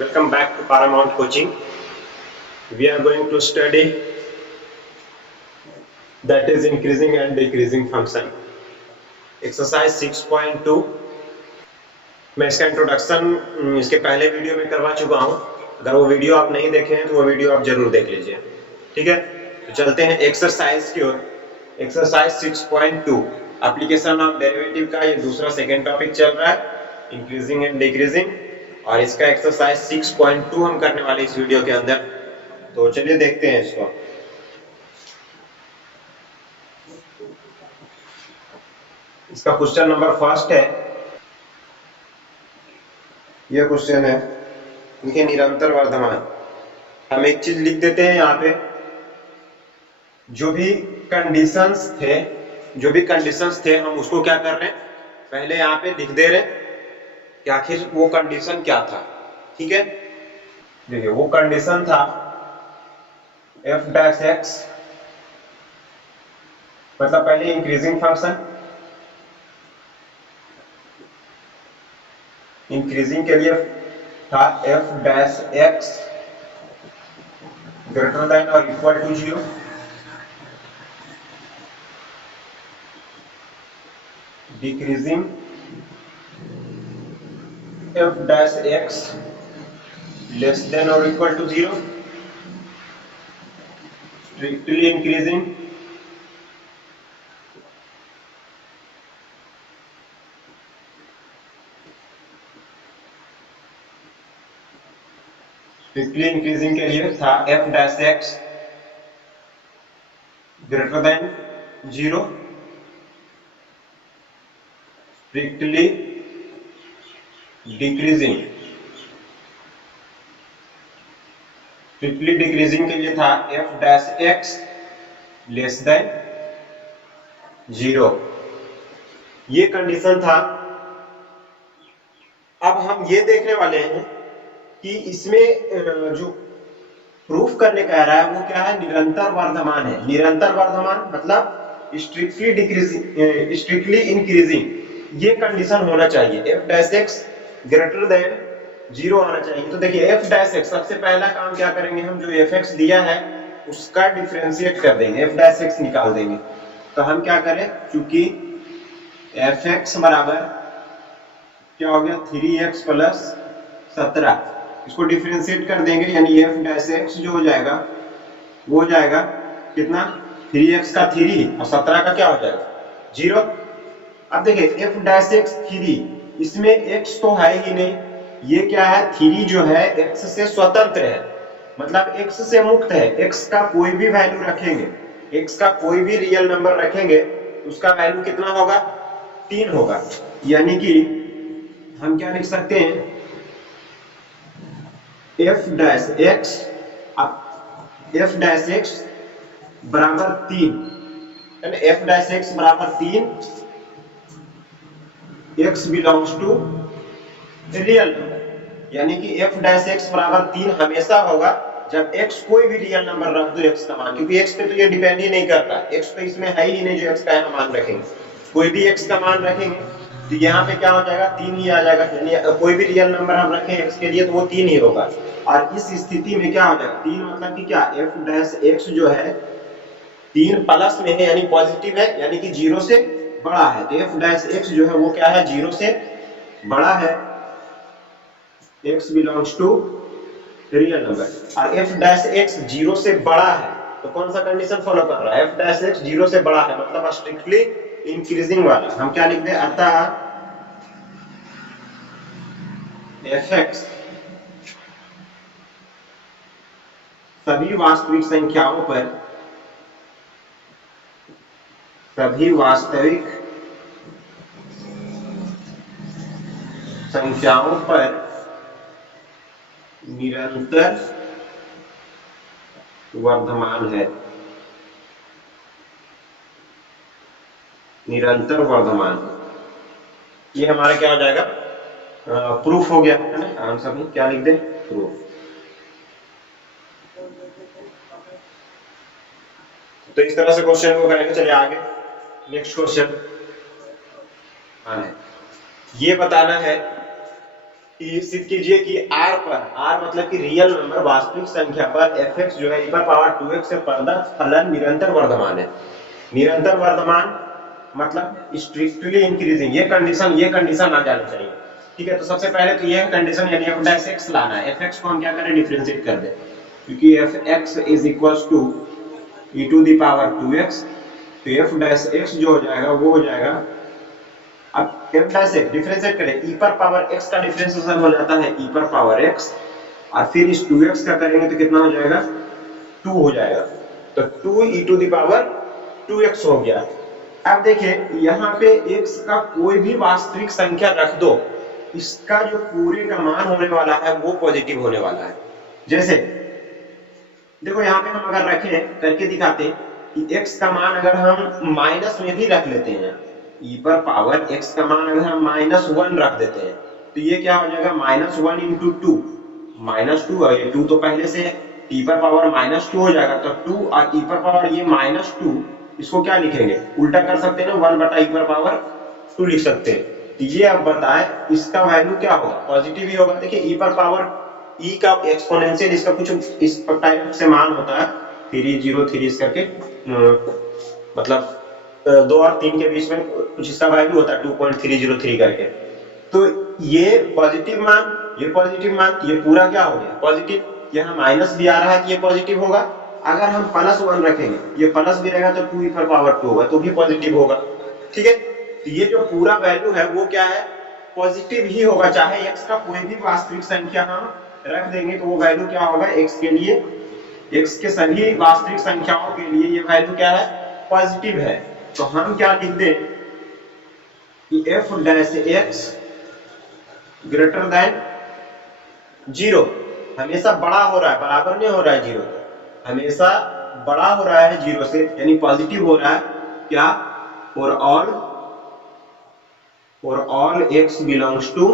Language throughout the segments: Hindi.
Welcome back to Paramount Coaching. We are going to study that is increasing and decreasing function. Exercise 6.2. मैं इसका इंट्रोडक्शन इसके पहले वीडियो में करवा चुका हूं. अगर वो वीडियो आप नहीं देखे हैं तो वो वीडियो आप जरूर देख लीजिए. ठीक है, तो चलते हैं एक्सरसाइज की ओर. एक्सरसाइज 6.2 एप्लीकेशन ऑफ डेरिवेटिव का ये दूसरा सेकेंड टॉपिक चल रहा है, इंक्रीजिंग एंड डिक्रीजिंग, और इसका एक्सरसाइज 6.2 हम करने वाले इस वीडियो के अंदर. तो चलिए देखते हैं इसको. इसका क्वेश्चन नंबर फर्स्ट है. यह क्वेश्चन है, देखिए निरंतर वर्धमान. हम एक चीज लिख देते हैं यहाँ पे, जो भी कंडीशंस थे हम उसको क्या कर रहे हैं, पहले यहाँ पे लिख दे रहे हैं कि आखिर वो कंडीशन क्या था. ठीक है, देखिए वो कंडीशन था f डैश x, मतलब पहले इंक्रीजिंग फंक्शन, इंक्रीजिंग के लिए था f dash x greater than और equal to 0. Decreasing f dash x less than और इक्वल टू 0. स्ट्रिक्टली इंक्रीजिंग के लिए था f dash x greater than 0. Strictly decreasing के लिए था f dash x less than 0. ये कंडीशन था. अब हम ये देखने वाले हैं कि इसमें जो प्रूफ करने कह रहा है वो क्या है, निरंतर वर्धमान है. निरंतर वर्धमान मतलब स्ट्रिक्टली इंक्रीजिंग, ये कंडीशन होना चाहिए. f dash x greater than 0 आना चाहिए. तो देखिए f डैश x, सबसे पहला काम क्या करेंगे हम, जो fx दिया है उसका डिफरेंशिएट कर देंगे, f डैश x निकाल देंगे. तो हम क्या करें, चूंकि fx बराबर क्या हो गया 3x प्लस 17, इसको डिफरेंशिएट कर देंगे, यानी f डैश x जो हो जाएगा वो हो जाएगा कितना, 3x का 3 और 17 का क्या हो जाएगा 0. अब देखिए f डैश x 3, इसमें x तो है ही नहीं, ये क्या है 3 जो है x से स्वतंत्र है, मतलब x से मुक्त है. x का कोई भी वैल्यू रखेंगे, x का कोई भी रियल नंबर रखेंगे, उसका वैल्यू कितना होगा 3 होगा. यानी कि हम क्या लिख सकते हैं, f डैश x बराबर 3, f डैश x बराबर 3, x belongs to real number. यानी कि f डैश x बराबर 3 हमेशा होगा जब x कोई भी रियल नंबर रख दो x का मान, क्योंकि x पे तो ये डिपेंड ही नहीं करता, x तो इसमें है ही नहीं जो x का मान रखेंगे. कोई भी x का मान रखेंगे तो यहाँ पे क्या हो जाएगा 3 ही आ जाएगा. यानी कोई भी रियल नंबर हम रखें x के लिए तो वो 3 ही होगा. और इस स्थिति में क्या हो जाएगा 3 मतलब कि क्या, f डैश x जो है 3 प्लस में है, यानी पॉजिटिव है, यानी कि 0 से बड़ा है. तो f डैश x जो है वो क्या है 0 से बड़ा है. x belongs to real number, और f डैश x 0 से बड़ा है तो कौन सा कंडीशन फॉलो कर रहा है, f डैश x 0 से बड़ा है, मतलब स्ट्रिक्टली इंक्रीजिंग वाला. हम क्या लिख दें, अतः fx सभी वास्तविक संख्याओं पर निरंतर वर्धमान है. निरंतर वर्धमान, ये हमारा क्या हो जाएगा, प्रूफ हो गया है ना. आंसर में क्या लिख दें, प्रूफ. तो इस तरह से क्वेश्चन को करेंगे. चलिए आगे नेक्स्ट क्वेश्चन. ये बताना है कि सिद्ध कीजिए कि r पर, r मतलब कि रियल नंबर वास्तविक संख्या पर fx जो है e पर पावर 2x से प्रदत्त फलन निरंतर वर्धमान है। निरंतर वर्धमान मतलब स्ट्रिक्टली इंक्रीजिंग, ये कंडीशन आ जानी चाहिए। ठीक है, तो सबसे पहले तो ये कंडीशन यानी f डैश x लाना है। fx को हम क्या करें, डिफरेंशिएट कर दें, क्योंकि fx is equals to e to the power 2x, तो f डैश x जो हो जाएगा वो हो जाएगा, अब f डैश x डिफरेंशिएट करें, e पर पावर x का डिफरेंशिएशन हो जाता है e पर पावर x, और फिर इस 2x का करेंगे तो कितना हो जाएगा, 2 हो जाएगा, तो 2 e to the power 2x हो गया। अब देखिए यहाँ पे x का कोई भी वास्तविक संख्या रख दो, इसका जो पूरे का मान होने वाला है वो पॉजिटिव होने वाला है। जैसे देखो यहाँ पे हम अगर रखें करके दिखाते कि x का मान अगर हम माइनस में भी रख लेते हैं, e पर पावर x का मान अगर हम -1 रख देते हैं, तो ये क्या हो जाएगा, -1 इंटू 2, -2 और ये 2 तो पहले से है, e पर पावर -2 हो जाएगा, तो 2 और e पर पावर ये -2, इसको क्या लिखेंगे, उल्टा कर सकते हैं ना, 1 बटा e पर पावर 2 लिख सकते हैं। तो ये अब बताएं इसका वैल्यू क्या होगा, पॉजिटिव ही होगा। देखिए e पर पावर e का एक्सपोनेंशियल इसका कुछ इस टाइप से मान होता है 303 इस करके, मतलब 2 और 3 के बीच में कुछ इसका वैल्यू होता है 2.303 करके। तो ये पॉजिटिव मान, ये पॉजिटिव मान, ये पूरा क्या हो गया पॉजिटिव, यहाँ माइनस भी आ रहा है कि ये पॉजिटिव होगा। अगर हम +1 रखेंगे, ये प्लस भी रहेगा तो 2 e पर पावर 2 होगा, तो भी पॉजिटिव होगा। ठीक है, तो ये जो पूरा वैल्यू है वो क्या है, पॉजिटिव ही होगा, चाहे x का कोई भी वास्तविक संख्या हम रख देंगे तो वो वैल्यू क्या होगा, x के लिए, x के सभी वास्तविक संख्याओं के लिए ये वैल्यू क्या है, पॉजिटिव है। तो हम क्या लिख दें कि f dash x greater than 0, हमेशा बड़ा हो रहा है, बराबर नहीं हो रहा है 0, हमेशा बड़ा हो रहा है 0 से, यानी पॉजिटिव हो रहा है क्या, for all x belongs to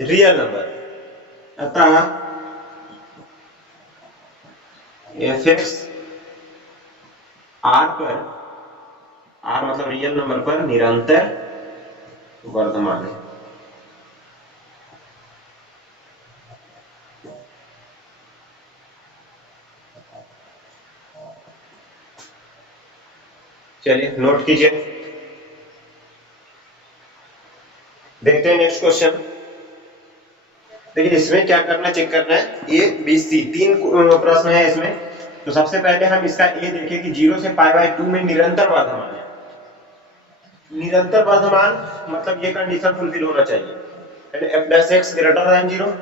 real number. अतः fx r पर, r मतलब रियल नंबर पर निरंतर वर्धमान है। चलिए नोट कीजिए, देखते हैं नेक्स्ट क्वेश्चन। देखिए इसमें क्या करना, चेक करना है, ए बी सी 3 प्रश्न है इसमें। तो सबसे पहले हम इसका ए देखें कि 0 से π/2 में निरंतर वर्धमान है। निरंतर वर्धमान मतलब ये कंडीशन फुलफिल होना चाहिए, f dash x greater than 0।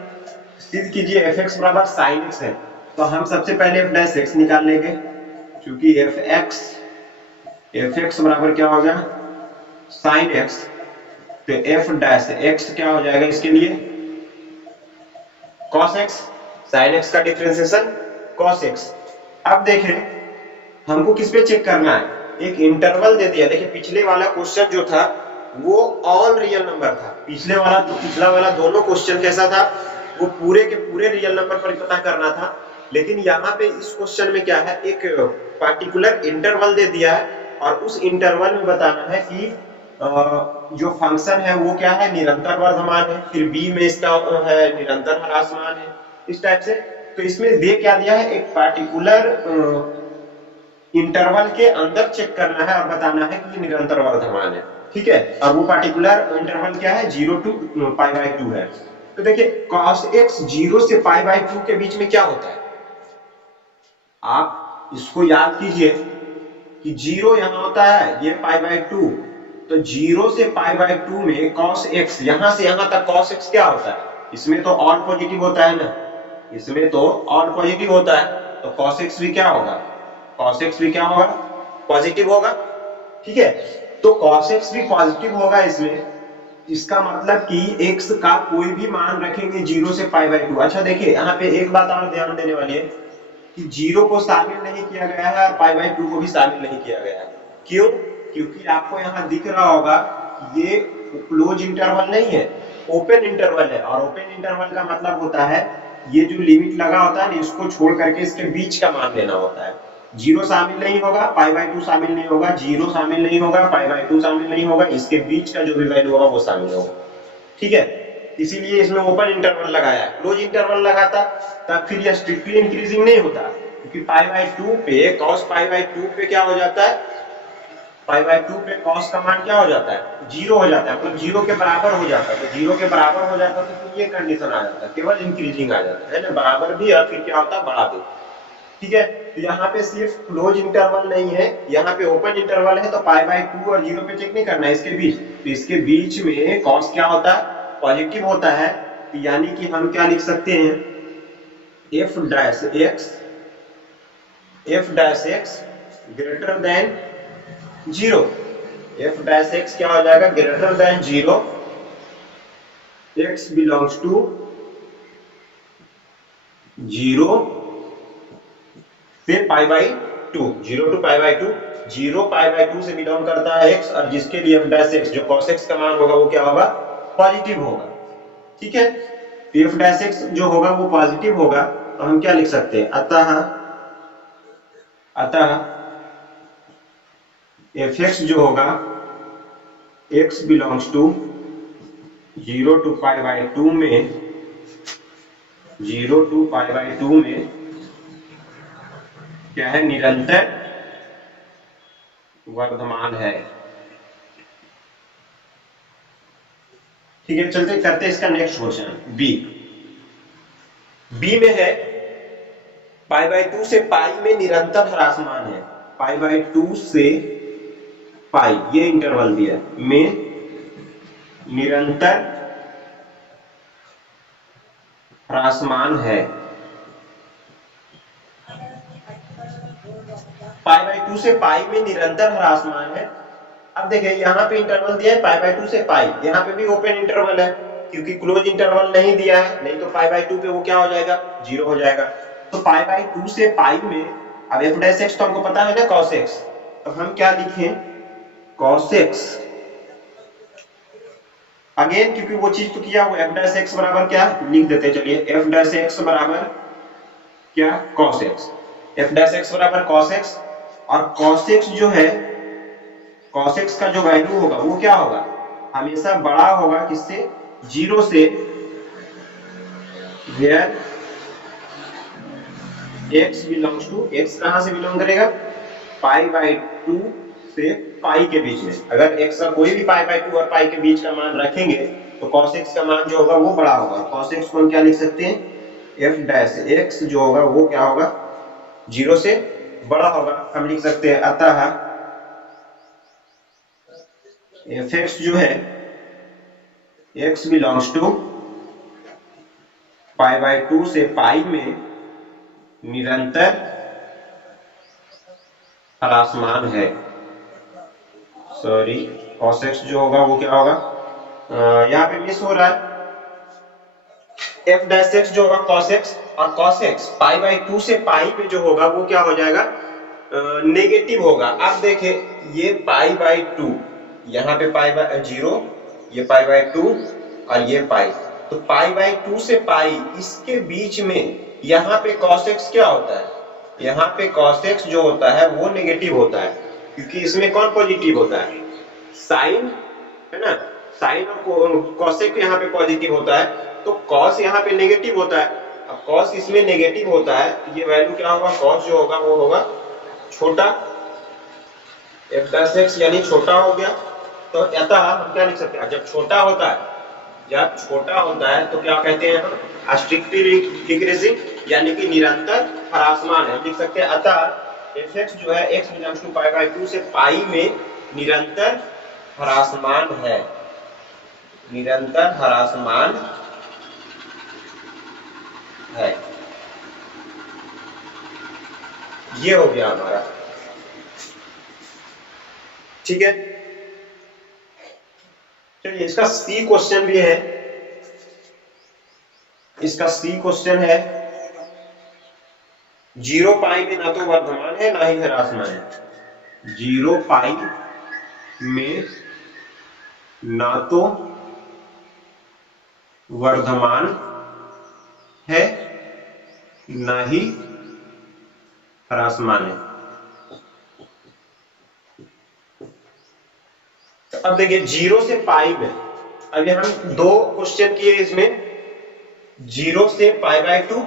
सिद्ध कीजिए fx बराबर sin x है, तो हम सबसे पहले f डैश x निकाल लेंगे, क्योंकि fx बराबर क्या हो गया, sin x, तो f डैश x क्या हो जाएगा इसके लिए, cos x, sin x का डिफरेंशिएशन cos x। अब देखें हमको किस पे चेक करना है, एक इंटरवल दे दिया। देखिए पिछले वाला क्वेश्चन जो था वो ऑल रियल नंबर था, पिछला वाला दोनों क्वेश्चन कैसा था, वो पूरे के पूरे रियल नंबर पर पता करना था। लेकिन यहाँ पे इस क्वेश्चन में क्या है, एक पार्टिकुलर इंटरवल दे दिया है और उस इंटरवल में बताना है कि जो फंक्शन है वो क्या है, निरंतर वर्धमान है, फिर बी में इसका है निरंतर ह्रासमान है, इस टाइप से। तो इसमें दे क्या दिया है, एक पार्टिकुलर इंटरवल के अंदर चेक करना है और बताना है कि ये निरंतर वर्धमान है। ठीक है, और वो पार्टिकुलर इंटरवल क्या है, 0 to π/2 है। तो देखिए cos x 0 से π/2 के बीच में क्या होता है, आप इसको याद कीजिए कि 0 यहाँ होता है, ये π/2, तो 0 से π/2 में cos x, यहां से यहां तक cos x क्या होता है, इसमें तो ऑल पॉजिटिव होता है ना, इसमें तो ऑल पॉजिटिव होता है, तो cos x भी क्या होगा, cos x भी क्या होगा, पॉजिटिव होगा। ठीक है, तो cos x भी पॉजिटिव होगा इसमें, इसका मतलब कि x का कोई भी मान रखेंगे 0 से π/2। अच्छा देखिए यहाँ पे एक बात और ध्यान देने वाली है कि 0 को शामिल नहीं किया गया है और π/2 को भी शामिल नहीं किया गया है। क्यों, क्योंकि आपको यहाँ दिख रहा होगा ये क्लोज इंटरवल नहीं है, ओपन इंटरवल है, और ओपन इंटरवल का मतलब होता है ये जो लिमिट लगा होता है ना, इसको छोड़ करके इसके बीच का मान लेना होता है। जीरो शामिल नहीं होगा, पाई बाई टू शामिल नहीं होगा, जीरो शामिल नहीं होगा, पाई बाई टू शामिल नहीं होगा, इसके बीच का जो भी वैल्यू होगा वो शामिल होगा। ठीक है, इसीलिए इसमें ओपन इंटरवल लगाया है। क्लोज इंटरवल लगाता तब फिर यह स्ट्रिक्टली इंक्रीजिंग नहीं होता, क्योंकि पाई बाई टू पे कॉस पाई बाई टू पे क्या हो जाता है, पाई बाई टू पे कॉस का मान क्या हो जाता है, जीरो हो जाता है, मतलब जीरो के बराबर हो जाता है। तो जीरो के बराबर हो जाता है तो ये कंडीशन आ जाता है, केवल इंक्रीजिंग आ जाता है ना, बराबर भी और फिर क्या होता है, बढ़ा भी। ठीक है, तो यहाँ पे सिर्फ क्लोज इंटरवल नहीं है, यहाँ पे ओपन इंटरवल है, तो पाई बाई टू और जीरो पे चेक नहीं करना है, इसके बीच। तो इसके बीच में कॉस क्या होता है, पॉजिटिव होता है। तो यानी कि हम क्या लिख सकते हैं, f dash x greater than zero. F dash x क्या हो जाएगा, greater than zero, x belongs to zero फिर pi by two, zero to pi by two, zero pi by two से बिलोंग करता है एक्स, और जिसके लिए एफ डैश एक्स जो कॉस एक्स का मान होगा वो क्या होगा, पॉजिटिव होगा। ठीक है, एफ डैश एक्स जो होगा वो पॉजिटिव होगा, तो हम क्या लिख सकते हैं, अतः एफ एक्स जो होगा x belongs to zero to pi by two में, zero to pi by two में क्या है, निरंतर वर्धमान है। ठीक है, चलते करते इसका नेक्स्ट क्वेश्चन बी। बी में है पाई बाई टू से पाई में निरंतर ह्रासमान है, पाई बाई टू से पाई ये इंटरवल दिया में निरंतर ह्रासमान है। पाई बाई टू से पाई में निरंतर ह्रासमान है। अब देखिए यहाँ पे इंटरवल दिया है पाई बाई टू से पाई, यहाँ पे भी ओपन इंटरवल है, क्योंकि क्लोज इंटरवल नहीं दिया है, नहीं तो पाई बाई टू पे वो क्या हो जाएगा, जीरो हो जाएगा। तो पाई बाई टू से पाई में, अब एफ डैश एक्स तो हमको पता है ना कॉस एक्स, तो हम क्या लिखें, कॉस एक्स अगेन, क्योंकि वो चीज तो किया हुआ, एफ डैश एक्स बराबर क्या लिख देते हैं, चलिए एफ डैश एक्स बराबर क्या, cos x, F dash x बराबर कॉस एक्स, और कॉस एक्स जो है, कॉस एक्स का जो वैल्यू होगा वो क्या होगा, हमेशा बड़ा होगा किससे, जीरो से, where x belongs to, x कहां से बिलोंग करेगा, पाई बाई टू से पाई के बीच में। अगर एक्स का कोई भी पाई बाई टू और पाई के बीच का मान रखेंगे तो कॉस एक्स का मान जो होगा वो बड़ा होगा। कॉस एक्स को हम क्या लिख सकते हैं, एफ डैश एक्स जो होगा वो क्या होगा, जीरो से बड़ा होगा। हम लिख सकते हैं अतः एफ एक्स जो है x belongs to pi by two से पाई में निरंतर ह्रासमान है। सॉरी, कॉस एक्स जो होगा वो क्या होगा, यहाँ पे मिस हो रहा है, एफ डैश एक्स जो होगा कॉस एक्स, और cos x pi by two से पाई पे जो होगा वो क्या हो जाएगा, नेगेटिव होगा। अब देखे ये पाई बाई टू, यहाँ पे पाई बाई जीरो, ये पाई बाई टू और ये पाई, तो पाई बाई टू से पाई इसके बीच में यहाँ पे cos x क्या होता है, यहाँ पे cos x जो होता है वो नेगेटिव होता है, क्योंकि इसमें कौन पॉजिटिव होता है, साइन है ना, साइन और cos x यहाँ पे पॉजिटिव होता है, तो cos यहाँ पे नेगेटिव होता है। अब cos इसमें नेगेटिव होता है, ये वैल्यू क्या होगा, cos जो होगा वो होगा छोटा, f डैश x यानी छोटा हो गया। तो अतः हम क्या लिख सकते हैं, जब छोटा होता है, जब छोटा होता है तो क्या कहते हैं हम, स्ट्रिक्टली डिक्रीजिंग, यानी कि निरंतर ह्रासमान है। लिख सकते हैं अतः एफ एक्स जो है x belongs to pi by two से पाई में निरंतर ह्रासमान है, निरंतर ह्रासमान है। ये हो गया हमारा, ठीक है। चलिए इसका सी क्वेश्चन भी है, इसका सी क्वेश्चन है, जीरो पाई में ना तो वर्धमान है ना ही ह्रासमान है, जीरो पाई में ना तो वर्धमान है ना ही ह्रासमान है। अब देखिए 0 से पाई में, अभी हम दो क्वेश्चन किए इसमें, 0 से पाई बाय 2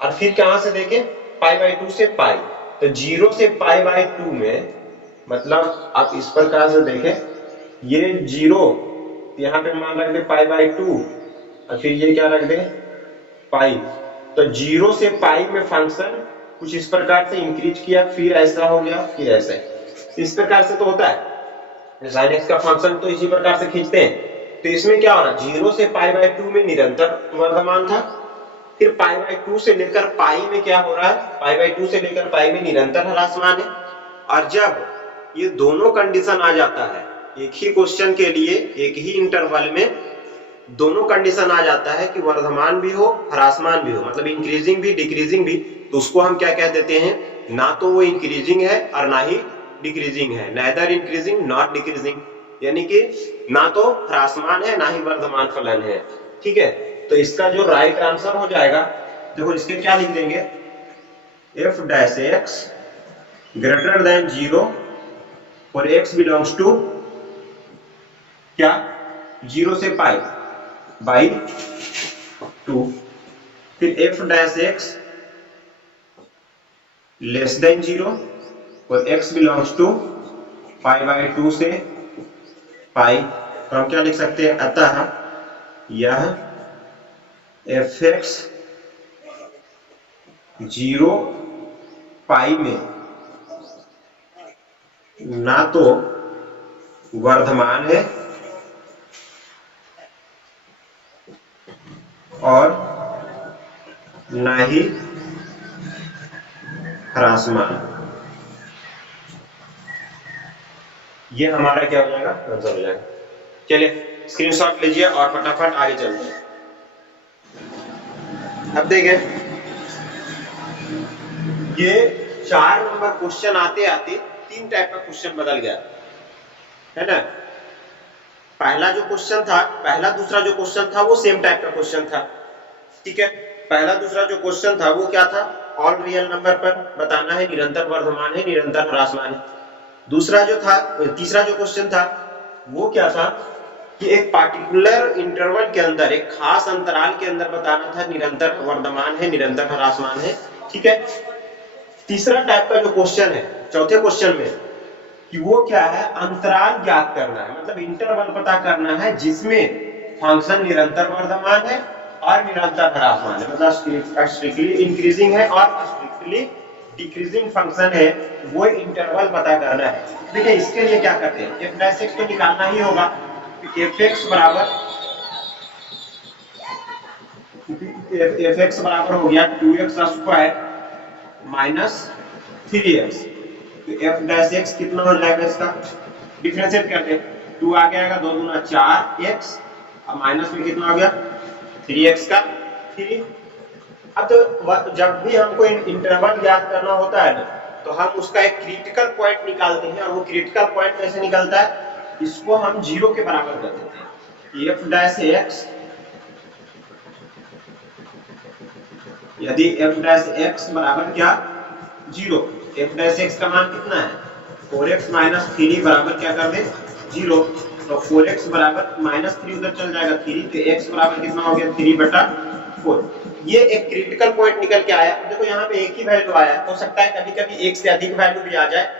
और फिर कहां से देखें पाई बाय 2 से पाई। तो 0 से पाई बाय 2 में मतलब आप इस प्रकार से देखें, ये 0 यहाँ पे मान रख दे पाई बाय 2 और फिर ये क्या रख दे पाई। तो 0 से पाई में फंक्शन कुछ इस प्रकार से इंक्रीज किया, फिर ऐसा हो गया, फिर ऐसा, इस प्रकार से तो होता है। sin x का फंक्शन तो इसी प्रकार से खींचते हैं। तो इसमें क्या हो रहा, 0 से पाई बाय 2 में निरंतर वर्धमान था, फिर पाई बाय 2 से लेकर पाई में क्या हो रहा है, पाई बाय 2 से लेकर पाई में निरंतर ह्रासमान है। और जब ये दोनों कंडीशन आ जाता है एक ही क्वेश्चन के लिए, एक ही इंटरवल में दोनों कंडीशन आ जाता है कि वर्धमान भी हो ह्रासमान भी हो, मतलब इंक्रीजिंग भी डिक्रीजिंग भी, तो उसको हम क्या कह देते हैं, ना तो वो इंक्रीजिंग है और ना ही डिक्रीजिंग है, neither increasing नॉट डिक्रीजिंग, यानी कि ना तो ह्रासमान है ना ही वर्धमान फलन है। ठीक है, तो इसका जो राइट आंसर हो जाएगा, देखो इसके क्या लिख देंगे, f dash x greater than 0 for x belongs to क्या 0 से पाई बाई 2, फिर f dash x less than 0 और x belongs to pi by 2 से पाई। तो हम क्या लिख सकते हैं, अतः यह fx 0 पाई में ना तो वर्धमान है और ना ही ह्रासमान। ये हमारा क्या हो जाएगा, आंसर हो जाएगा। चलिए स्क्रीनशॉट लीजिए और फटाफट आगे चलते हैं। अब देखें, ये 4 नंबर क्वेश्चन आते आते 3 टाइप का क्वेश्चन बदल गया है ना। पहला जो क्वेश्चन था, पहला दूसरा जो क्वेश्चन था वो सेम टाइप का क्वेश्चन था। ठीक है, पहला दूसरा जो क्वेश्चन था वो क्या था, ऑल रियल नंबर पर बताना है निरंतर वर्धमान है निरंतर ह्रासमान है। दूसरा जो था, तीसरा जो क्वेश्चन था वो क्या था कि एक पार्टिकुलर इंटरवल के अंदर, एक खास अंतराल के अंदर बताना था निरंतर वर्धमान है निरंतर ह्रासमान है। ठीक है, तीसरा टाइप का जो क्वेश्चन है चौथे क्वेश्चन में, कि वो क्या है, अंतराल ज्ञात करना है, मतलब इंटरवल पता करना है जिसमें फंक्शन निरंतर वर्धमान है और निरंतर ह्रासमान है, मतलब स्ट्रिक्टली इंक्रीजिंग है और स्ट्रिक्टली डिक्रीजिंग फंक्शन है, वो इंटरवल पता करना है। देखिए इसके लिए क्या करते हैं, f डैश x तो निकालना ही होगा, fx बराबर हो गया 2x स्क्वायर माइनस 3x। तो f डैश x कितना हो जाएगा, इसका डिफरेंशिएट करते हैं, 2 आगे आएगा, 2 दूना 4x और माइनस में कितना हो गया 3x का 3। अब तो जब भी हमको इंटरवल ज्ञात करना होता है ना, तो हम उसका एक क्रिटिकल पॉइंट निकालते हैं, और वो क्रिटिकल पॉइंट कैसे निकलता है, इसको हम 0 के बराबर कर देते हैं। f डैश x, यदि f डैश x बराबर क्या 0, f डैश x का मान कितना है 4x माइनस 3 बराबर क्या कर दे 0, तो 4x बराबर माइनस 3 उधर चल जाएगा 3, तो x बराबर कितना हो गया 3/4। ये एक क्रिटिकल पॉइंट निकल के आया। देखो यहाँ पे एक ही वैल्यू आया, हो सकता है कभी कभी एक से अधिक वैल्यू भी आ जाए,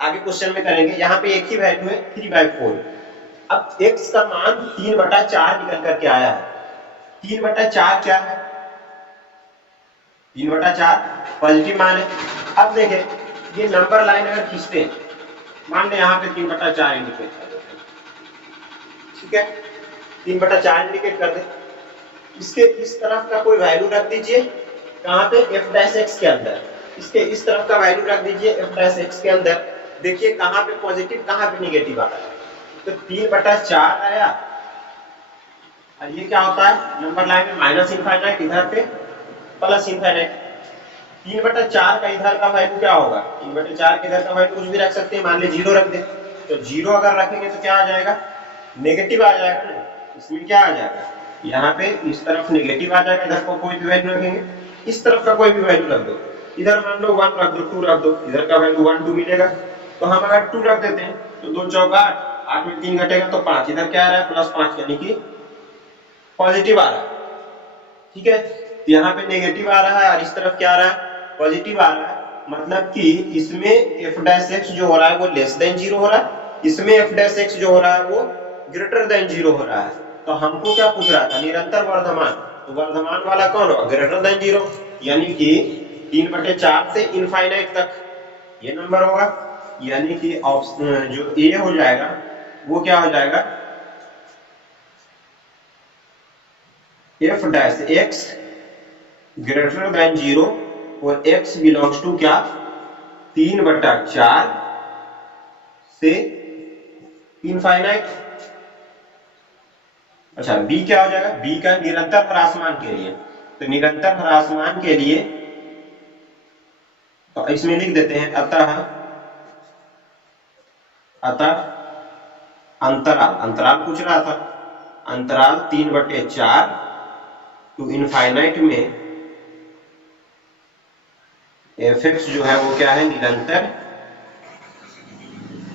आगे क्वेश्चन में करेंगे। यहाँ पे एक ही वैल्यू है 3/4। अब x का मान 3/4 निकल करके आया है। 3/4 क्या है, 3/4 पॉजिटिव मान है। अब देखें ये नंबर लाइन अगर खींचते हैं, मान लें यहाँ पे 3/4 इंडिकेट कर देते हैं, ठीक है 3/4 इंडिकेट कर दे। इसके इस तरफ का कोई वैल्यू रख दीजिए, कहाँ पे f डैश x के अंदर, इसके इस तरफ का वैल्यू रख दीजिए f डैश x के अंदर। देखिए कहाँ पे पॉजिटिव कहाँ पे निगेटिव आता है, तो 3/4 आया, और ये क्या होता है नंबर लाइन में माइनस इनफाइनाइट, इधर पे प्लस इनफाइनाइट। 3/4 का इधर का वैल्यू क्या होगा, 3/4 के इधर का वैल्यू कुछ भी रख सकते हैं, मान ले 0 रख दे, तो 0 अगर रखेंगे तो क्या आ जाएगा नेगेटिव आ जाएगा ना। इसमें क्या आ जाएगा, यहाँ पे इस तरफ नेगेटिव आ जाएगा, इधर को कोई भी वैल्यू रखेंगे, इस तरफ का कोई भी वैल्यू रख दो, इधर मान लो 1 रख दो, 2 रख दो, इधर का वैल्यू 1 2 मिलेगा। तो हम अगर 2 रख देते हैं तो 2 चौका 8, 8 में 3 घटेगा तो 5, इधर क्या आ रहा है +5 यानी कि पॉजिटिव आ रहा है। ठीक है, तो यहाँ पे नेगेटिव आ रहा है और इस तरफ क्या आ रहा है पॉजिटिव आ रहा है, मतलब कि इसमें f' जो हो रहा है वो <0 हो रहा है, इसमें f' जो हो रहा है वो <0 हो रहा है। तो हमको क्या पूछ रहा था निरंतर वर्धमान, तो वर्धमान वाला कौन होगा <0, यानी कि 3/4 से इनफाइनाइट तक ये नंबर होगा, यानी कि ऑप्शन जो ए हो जाएगा वो क्या हो जाएगा f' <0 और x बिलोंग्स टू क्या 3/4 से इनफाइनाइट। अच्छा b क्या हो जाएगा, b का निरंतर ह्रासमान के लिए, तो निरंतर ह्रासमान के लिए तो इसमें लिख देते हैं अतः अंतराल पूछ रहा था, अंतराल 3/4 टू इनफाइनाइट में f(x) जो है वो क्या है निरंतर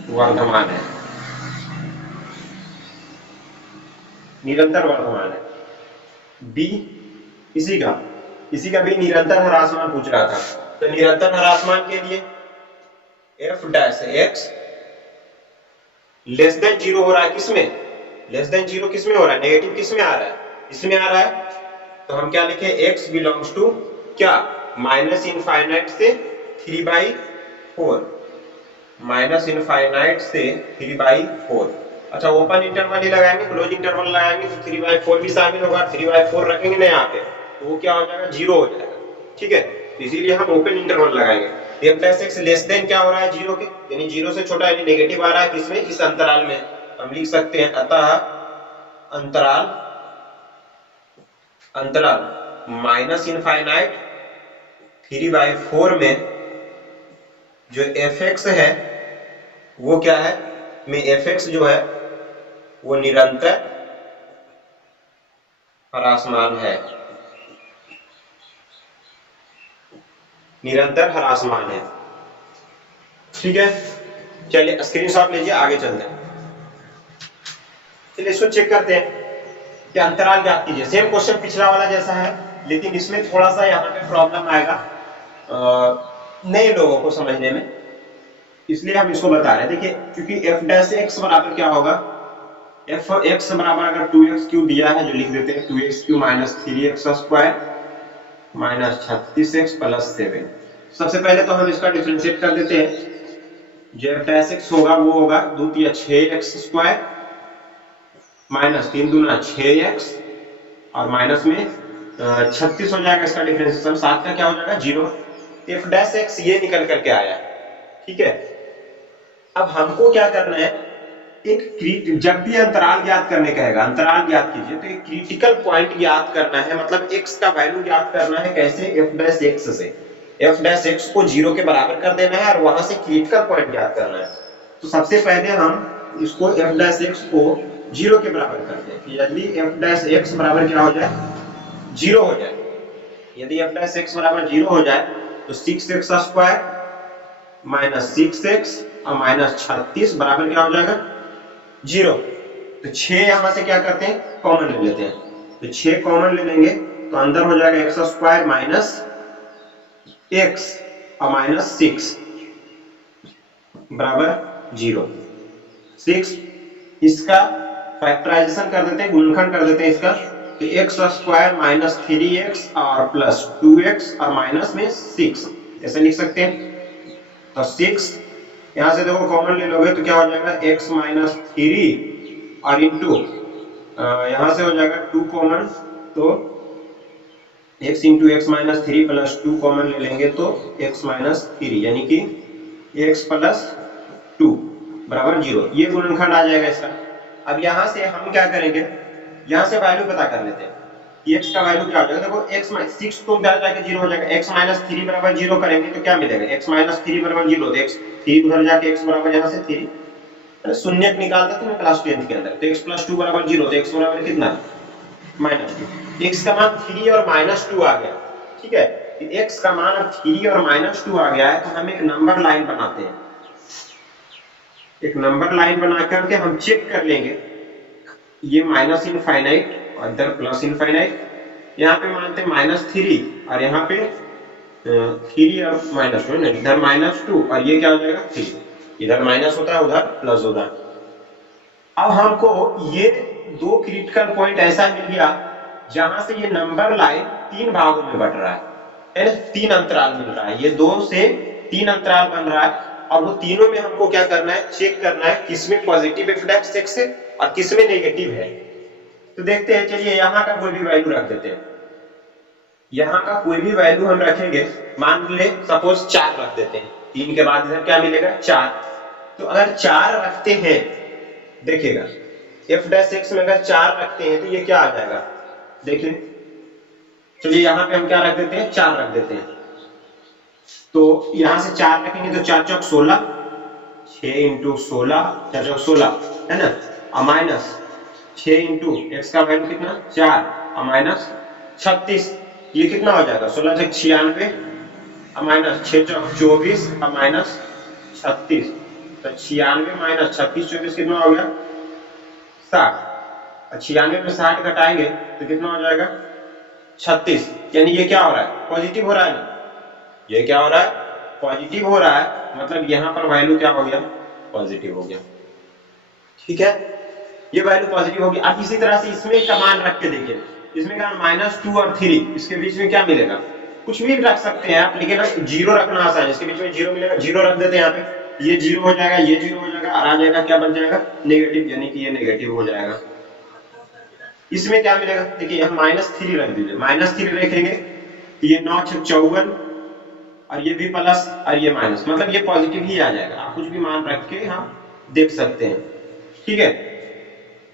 वर्धमान है, निरंतर वर्धमान है। b इसी का भी निरंतर ह्रासमान पूछ रहा था, तो निरंतर ह्रासमान के लिए f' <0 हो रहा है, किसमें <0 किसमें हो रहा है, नेगेटिव किसमें आ रहा है, इसमें आ रहा है, तो हम क्या लिखे x बिलोंग्स टू क्या -इनफाइनाइट से 3/4, -इनफाइनाइट से 3/4। अच्छा ओपन इंटरवल ही लगाएंगे, क्लोज इंटरवल लगाएंगे तो 3/4 भी शामिल होगा, 3/4 रखेंगे ना यहाँ पे तो वो क्या हो जाएगा 0 हो जाएगा। ठीक है, तो इसीलिए हम ओपन इंटरवल लगाएंगे। f' लेस देन क्या हो रहा है 0 के, यानी 0 से छोटा यानी नेगेटिव आ रहा है किसमें इस अंतराल में, हम लिख सकते हैं अतः अंतराल -इनफाइनाइट 3/4 में जो f(x) है वो क्या है में f(x) जो है वो निरंतर ह्रासमान है, निरंतर ह्रासमान है। ठीक है, चलिए स्क्रीनशॉट लीजिए, आगे चलते हैं। चलिए इसको चेक करते हैं कि अंतराल ज्ञात कीजिए। सेम क्वेश्चन पिछला वाला जैसा है, लेकिन इसमें थोड़ा सा यहाँ पे प्रॉब्लम आएगा नए लोगों को समझने में, इसलिए हम इसको बता रहे हैं। देखिए क्योंकि f' बराबर क्या होगा, f(x) बराबर अगर 2x³ दिया है जो लिख देते हैं 2x³ - 3x² -36x + 7। सबसे पहले तो हम इसका डिफरेंशिएट कर देते हैं, जो f' होगा वो होगा 2 × 6x² -3 दूना 6x और माइनस में 36 हो जाएगा, इसका डिफरेंशिएशन 7 का क्या हो जाएगा 0। f' ये निकल करके आया। ठीक है, अब हमको क्या करना है, जब भी अंतराल ज्ञात करने कहेगा अंतराल ज्ञात कीजिए तो एक क्रिटिकल पॉइंट ज्ञात करना है, मतलब x का वैल्यू ज्ञात करना है। कैसे, f' से f' को 0 के बराबर कर देना है और वहां से क्रिटिकल पॉइंट ज्ञात करना है। तो सबसे पहले हम इसको f' को 0 के बराबर कर दें, यदि f' बराबर क्या हो जाए 0 हो जाए, यदि f' बराबर 0 हो जाए तो 6x² -6x और -36 बराबर क्या हो जाएगा 0। तो 6 यहां से क्या करते हैं कॉमन ले लेते हैं, तो 6 कॉमन ले लेंगे तो अंदर हो जाएगा x² - x और -6 बराबर 0। 6 इसका फैक्टराइजेशन कर देते हैं, गुणनखंड कर देते हैं इसका, तो x² - 3x और +2x और माइनस में 6 ऐसे लिख सकते हैं। तो 6 यहां से देखो कॉमन ले लोगे तो क्या हो जाएगा x - 3 और इंटू यहां से हो जाएगा 2 कॉमन, तो x × x - 3 + 2 कॉमन ले लेंगे तो x - 3 यानी कि x + 2 बराबर 0। ये गुणनखंड आ जाएगा इसका। अब यहां से हम क्या करेंगे, यहां से वैल्यू पता कर लेते हैं कि x का वैल्यू क्या हो जाएगा। देखो x - 6 तो उधर जाके 0 हो जाएगा, x - 3 बराबर 0 करेंगे तो क्या मिलेगा, x - 3 बराबर 0, तो x 3 उधर जाके x बराबर यहां से 3 शून्य निकालते थे ना क्लास 10 के अंदर, तो x + 2 बराबर 0, तो x बराबर कितना -2। x का मान 3 और -2 आ गया। ठीक है, x का मान 3 और -2 आ गया है, तो हम एक नंबर लाइन बनाते हैं। एक नंबर लाइन बना करके हम चेक कर लेंगे, ये माइनस इनफाइनाइट और इधर प्लस इनफाइनाइट, यहाँ पे मानते हैं -3 और यहाँ पे 3 और -2 है, इधर -2 और ये क्या हो जाएगा 3, इधर माइनस होता है उधर प्लस होता है। अब हमको ये दो क्रिटिकल पॉइंट ऐसा मिल गया जहां से ये नंबर लाइन 3 भागों में बट रहा है ना, 3 अंतराल मिल रहा है, ये 2 से 3 अंतराल बन रहा है। और वो तीनों में हमको क्या करना है, चेक करना है किसमें पॉजिटिव f' है और किसमें नेगेटिव है। तो देखते हैं, चलिए यहाँ का कोई भी वैल्यू रख देते हैं, यहाँ का कोई भी वैल्यू हम रखेंगे, मान ले सपोज 4 रख देते हैं, 3 के बाद इधर क्या मिलेगा 4। तो अगर 4 रखते हैं, देखिएगा f' में अगर 4 रखते हैं तो ये क्या आ जाएगा, देखिए चलिए यहाँ पे हम क्या रख देते हैं, 4 रख देते हैं। तो यहां से 4 रखेंगे तो 4 चौक 16, 6 इंटू 16, 4 चौक 16 है ना, और माइनस 6 इंटू x का वैल्यू कितना 4 और माइनस 36, ये कितना हो जाएगा 16 चौक 96 और माइनस 6 चौक 24 और माइनस 36, तो 96 माइनस 36 24 कितना हो गया 60, और 96 में 60 घटाएंगे तो कितना हो जाएगा 36, यानी ये क्या हो रहा है पॉजिटिव हो रहा है ना, ये क्या हो रहा है पॉजिटिव हो रहा है, मतलब यहां पर वैल्यू क्या हो गया पॉजिटिव हो गया, ठीक है, ये वैल्यू पॉजिटिव होगी। अब इसी तरह से इसमें का मान रख के देखिए, इसमें का -2 और 3, इसके बीच में क्या मिलेगा, कुछ भी रख सकते हैं आप, लेकिन 0 रखना आसान है, इसके बीच में 0 मिलेगा, 0 रख देते हैं यहाँ पे, ये 0 हो जाएगा, ये 0 हो जाएगा और आ जाएगा क्या बन जाएगा नेगेटिव, यानी कि ये नेगेटिव हो जाएगा। इसमें क्या मिलेगा, देखिए हम -3 रख दीजिए, -3 रखेंगे ये 9 6 54 और ये भी प्लस और ये माइनस, मतलब ये पॉजिटिव ही आ जाएगा, आप कुछ भी मान रख के हम देख सकते हैं, ठीक है।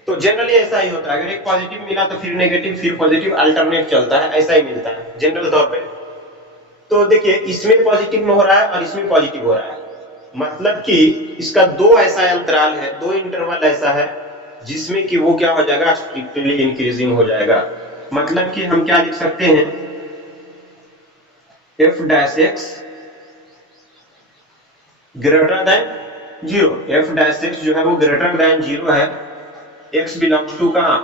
तो जनरली ऐसा ही होता है, अगर एक पॉजिटिव मिला तो फिर नेगेटिव फिर पॉजिटिव, अल्टरनेट चलता है, ऐसा ही मिलता है जनरल तौर पे। तो देखिए इसमें पॉजिटिव में हो रहा है और इसमें पॉजिटिव हो रहा है, मतलब कि इसका दो ऐसा अंतराल है, दो इंटरवल ऐसा है जिसमें कि वो क्या हो जाएगा स्ट्रिक्टली इंक्रीजिंग हो जाएगा। मतलब कि हम क्या लिख सकते हैं, f' ग्रेटर देन 0, f' जो है वो ग्रेटर देन 0 है, x बिलोंग्स टू कहां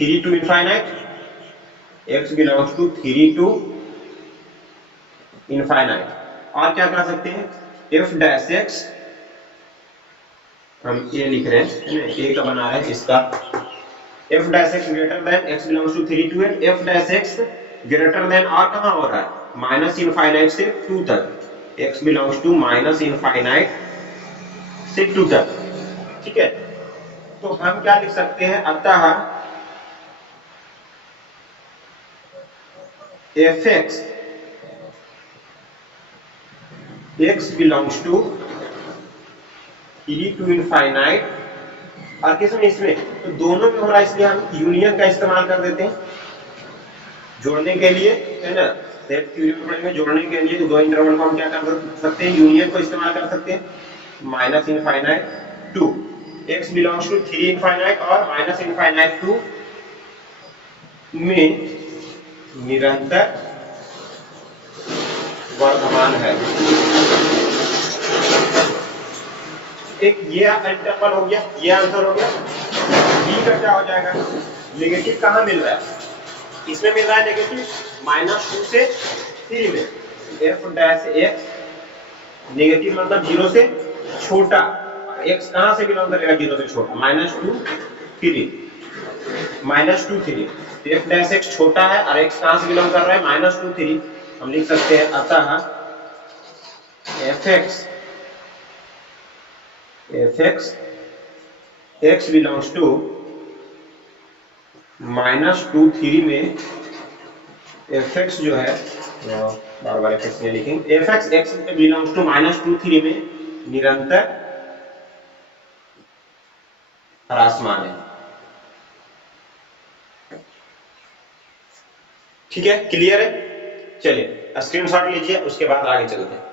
3 to infinite, x belongs to 3 to infinite। और क्या कर सकते हैं f' हम a लिख रहे हैं, a का बना रहे हैं इसका, f' greater than x belongs to 3 to 8, f' greater than और कहां हो रहा है माइनस इनफाइनाइट से 2 तक, x belongs to minus infinite से 2 तक, ठीक है। तो हम क्या लिख सकते हैं, अतः f(x) x belongs to 3 to infinite, और किसमें इसमें तो दोनों में हो रहा है, इसलिए हम यूनियन का इस्तेमाल कर देते हैं जोड़ने के लिए, है ना, सेट थ्योरी में पढ़ेंगे जोड़ने के लिए, तो दो इंटरवल को हम क्या कर सकते हैं यूनियन को इस्तेमाल कर सकते हैं, minus infinite to x belongs to 3 infinite और माइनस इनफाइनाइट टू में निरंतर वर्धमान है। एक ये इंटरवल हो गया, ये आंसर हो गया। b का क्या हो जाएगा, नेगेटिव कहां मिल रहा है, इसमें मिल रहा है नेगेटिव -2 से 3 में, f' नेगेटिव मतलब 0 से छोटा, x कहां से बिलोंग करेगा 0 से छोटा, -2 3, f' छोटा है और x कहां से बिलोंग कर रहा है -2 3, हम लिख सकते हैं अतः f(x) x बिलोंग्स टू -2 3 में f(x) जो है, बार बार f(x) में लिखेंगे, f(x) x बिलोंग्स टू -2 3 में निरंतर ह्रासमान है, ठीक है, क्लियर है। चलिए स्क्रीनशॉट लीजिए, उसके बाद आगे चलते हैं।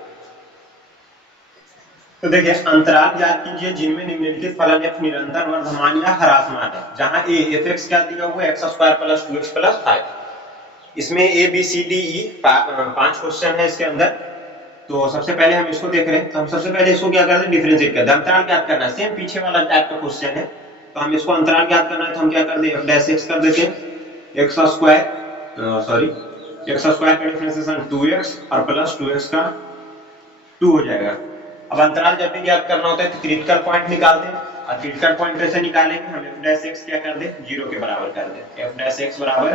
तो देखिए अंतराल ज्ञात कीजिए जिनमें निम्नलिखित फलन f निरंतर वर्धमान या ह्रासमान है, जहां a f(x) क्या दिया हुआ है x² + 2x + 5, इसमें a b c d e 5 question है इसके अंदर, तो सबसे पहले हम इसको देख रहे हैं, तो हम सबसे पहले इसको क्या करते हैं, डिफरेंशिएट करते हैं। अंतराल ज्ञात करना है, सेम पीछे वाला टाइप का क्वेश्चन है। तो हम इसको अंतराल ज्ञात करना है, तो हम क्या कर दें, f डैश x कर देते हैं। x स्क्वायर का डिफरेंशिएशन 2x और प्लस 2x का 2 हो जाएगा। अब अंतराल जब भी ज्ञात करना होता है तो क्रिटिकल पॉइंट निकालते हैं, और क्रिटिकल पॉइंट कैसे निकालेंगे, हम f डैश x क्या कर दें, 0 के बराबर कर दें। f डैश x बराबर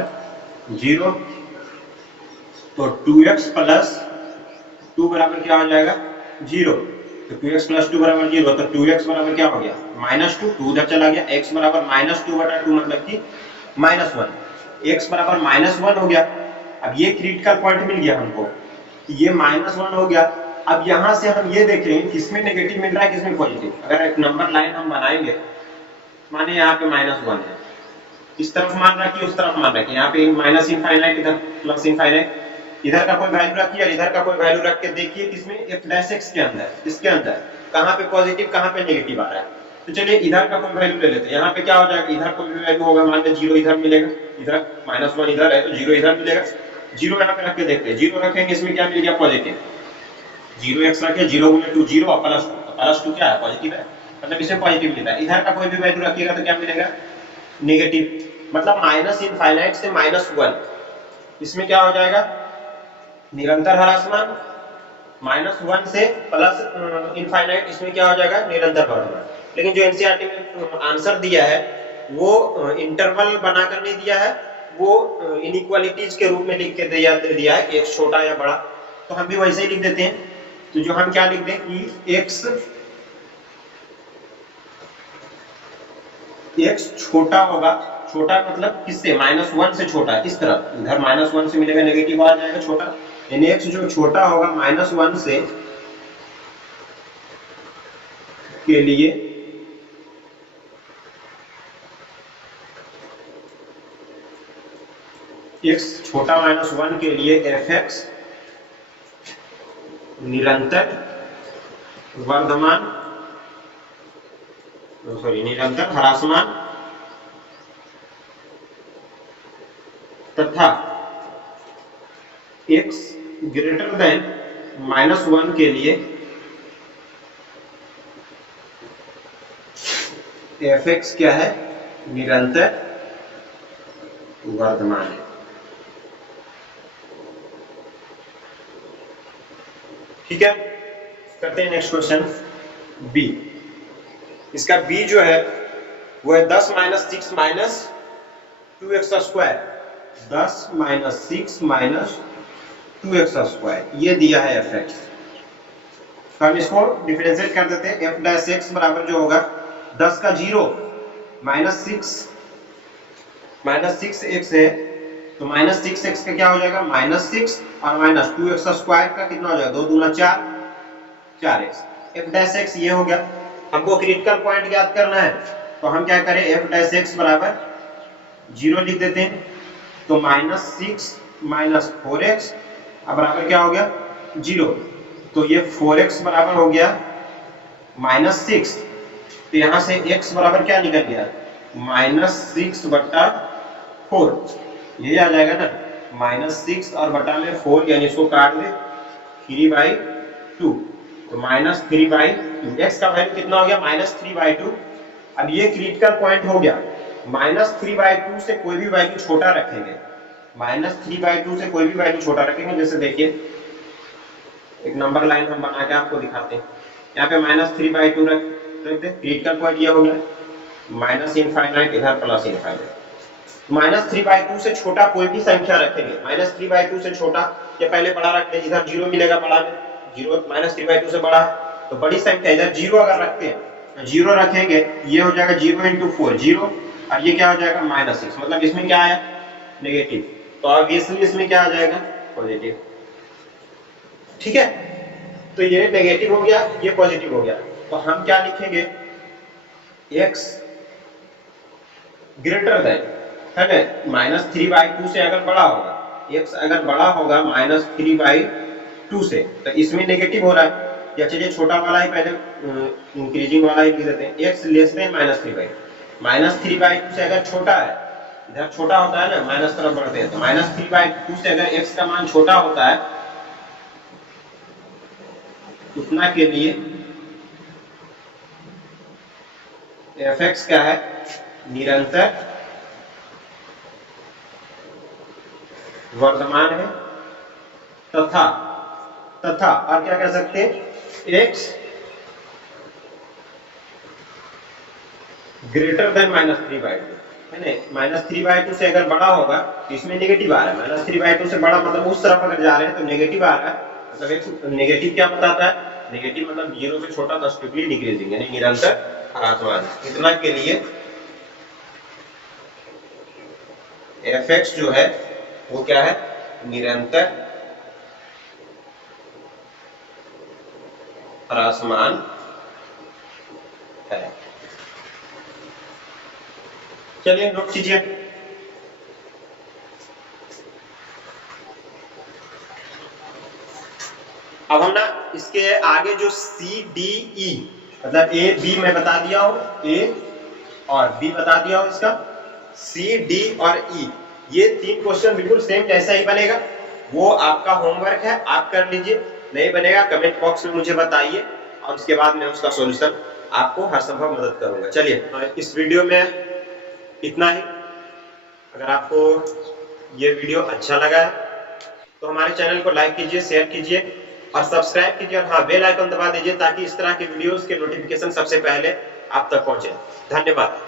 0, तो 2x प्लस 2 बराबर क्या हो जाएगा, 0। तो 2x प्लस 2 बराबर 0, तो 2x बराबर क्या हो गया, -2, 2 उधर चला गया, x बराबर -2 बटा 2 मतलब कि -1, x बराबर -1 हो गया। अब ये क्रिटिकल पॉइंट मिल गया हमको, ये -1 हो गया। अब यहां से हम ये देख रहे हैं किसमें नेगेटिव मिल रहा है, किसमें पॉजिटिव। अगर एक नंबर लाइन हम बनाएंगे, माने यहाँ पे -1 है, इस तरफ मान रखिए, उस तरफ मान रखिए, यहाँ पे माइनस इनफाइनाइट, इधर प्लस इनफाइनाइट, इधर का कोई वैल्यू रखिए और इधर का कोई वैल्यू रख के देखिए किसमें, f डैश x के अंदर, इसके अंदर कहां पे पॉजिटिव कहां पे नेगेटिव आ रहा है। तो चलिए इधर का कोई वैल्यू ले लेते हैं। यहाँ पे क्या हो जाएगा, इधर कोई भी वैल्यू होगा, मान लीजिए 0 इधर मिलेगा, इधर -1 इधर है तो 0 इधर मिलेगा, 0 यहाँ पे रख के देखते हैं। 0 रखेंगे, इसमें क्या मिल गया, पॉजिटिव। 0x रखे, 0 गुने 2 0 और प्लस 2, प्लस 2 क्या है, पॉजिटिव है, मतलब इसमें पॉजिटिव मिलता है। इधर का कोई भी वैल्यू रखिएगा तो क्या मिलेगा, नेगेटिव। मतलब माइनस इनफाइनाइट से -1, इसमें क्या हो जाएगा, निरंतर ह्रासमान, -1 से प्लस इनफाइनाइट, इसमें क्या हो जाएगा, निरंतर बढ़ना। लेकिन जो एनसीईआरटी में आंसर दिया है वो इंटरवल बनाकर नहीं दिया है, वो इनइक्वालिटीज के रूप में लिख के दिया है कि x छोटा या बड़ा। तो हम भी वैसे ही लिख देते हैं। तो जो हम क्या लिख दें कि x छोटा होगा, छोटा मतलब किससे, -1 से छोटा, इस तरफ, इधर -1 से मिलेगा, नेगेटिव आ जाएगा छोटा, यानी x जो छोटा होगा -1 से के लिए x छोटा -1 के लिए fx निरंतर वर्धमान, निरंतर ह्रासमान तथा x ग्रेटर देन -1 के लिए fx क्या है, निरंतर वर्धमान है। ठीक है, करते हैं नेक्स्ट क्वेश्चन बी। इसका बी जो है वो है 10 - 6 - 2x स्क्वायर, 10 - 6 - 2x स्क्वायर, ये दिया है fx। तो हम इसको डिफरेंशिएट कर देते हैं। f डैश x बराबर जो होगा 10 का 0 -6x है, तो -6x का क्या हो जाएगा, -6 और -2x स्क्वायर का कितना हो जाएगा, 2 दूना 4, 4x। f डैश x ये हो गया। हमको क्रिटिकल पॉइंट ज्ञात करना है, तो हम क्या करें, f डैश x बराबर 0 लिख देते हैं। तो -6 - 4x अब बराबर क्या हो गया, 0। तो ये 4x बराबर हो गया -6, तो यहां से x बराबर क्या निकल गया, -6 बटा 4, ये आ जाएगा ना, -6 और बटा में 4, यानी इसको काट दे 3/2, तो -3/2, x का वैल्यू कितना हो गया, -3/2। अब ये क्रिटिकल पॉइंट हो गया, -3/2 से कोई भी वैल्यू छोटा रखेंगे, -3/2 से कोई भी वैल्यू छोटा रखेंगे। जैसे देखिए एक नंबर लाइन हम बना के आपको दिखाते हैं, यहाँ पे -3/2 रख दे, क्रिटिकल पॉइंट ये हो गया, माइनस इनफाइनाइट इधर प्लस इनफाइनाइट। -3/2 से छोटा कोई भी संख्या रखेंगे, -3/2 से छोटा या पहले बड़ा रख दे, इधर 0 मिलेगा, बड़ा में 0, -3/2 से बड़ा है तो बड़ी संख्या, इधर 0 अगर रखते हैं तो 0 रखेंगे, ये हो जाएगा 0 × 4 0, और ये क्या हो जाएगा -6, मतलब इसमें क्या आया, नेगेटिव। तो ऑब्वियसली इसमें क्या आ जाएगा, पॉजिटिव। ठीक है, तो ये नेगेटिव हो गया, ये पॉजिटिव हो गया। तो हम क्या लिखेंगे, x ग्रेटर देन, है ना, -3/2 से अगर बड़ा होगा, x अगर बड़ा होगा -3/2 से, तो इसमें नेगेटिव हो रहा है, या चलिए छोटा वाला ही पहले इंक्रीजिंग वाला ही लिख देते हैं, x लेस देन -3/2, -3/2 से अगर छोटा है, इधर छोटा होता है ना, माइनस तरफ बढ़ते हैं, तो -3/2 से अगर x का मान छोटा होता है इतना के लिए fx क्या है, निरंतर वर्धमान है, तथा और क्या कह सकते हैं, x ग्रेटर देन -3/2 है ना। -3/2 से अगर बड़ा होगा तो इसमें नेगेटिव आ रहा है, -3/2 से बड़ा मतलब उस तरफ अगर जा रहे हैं तो नेगेटिव आ रहा है, मतलब एक नेगेटिव क्या बताता है, नेगेटिव मतलब 0 से छोटा, तो स्ट्रिक्टली डिक्रीजिंग यानी निरंतर ह्रासमान। इतना के लिए fx जो है वो क्या है, निरंतर ह्रासमान है। चलिए नोट कीजिए। अब हम ना इसके आगे जो सी डी ई मतलब ए बी मैं बता दिया हूं, ए और बी बता दिया हूं, इसका सी डी और ई ये 3 क्वेश्चन बिल्कुल सेम जैसा ही बनेगा, वो आपका होमवर्क है, आप कर लीजिए। नहीं बनेगा कमेंट बॉक्स में मुझे बताइए और उसके बाद मैं उसका सॉल्यूशन आपको हर संभव मदद करूंगा। चलिए इस वीडियो में इतना ही। अगर आपको ये वीडियो अच्छा लगा तो हमारे चैनल को लाइक कीजिए, शेयर कीजिए और सब्सक्राइब कीजिए, और हाँ बेल आइकन दबा दीजिए ताकि इस तरह के वीडियोस के नोटिफिकेशन सबसे पहले आप तक पहुंचे। धन्यवाद।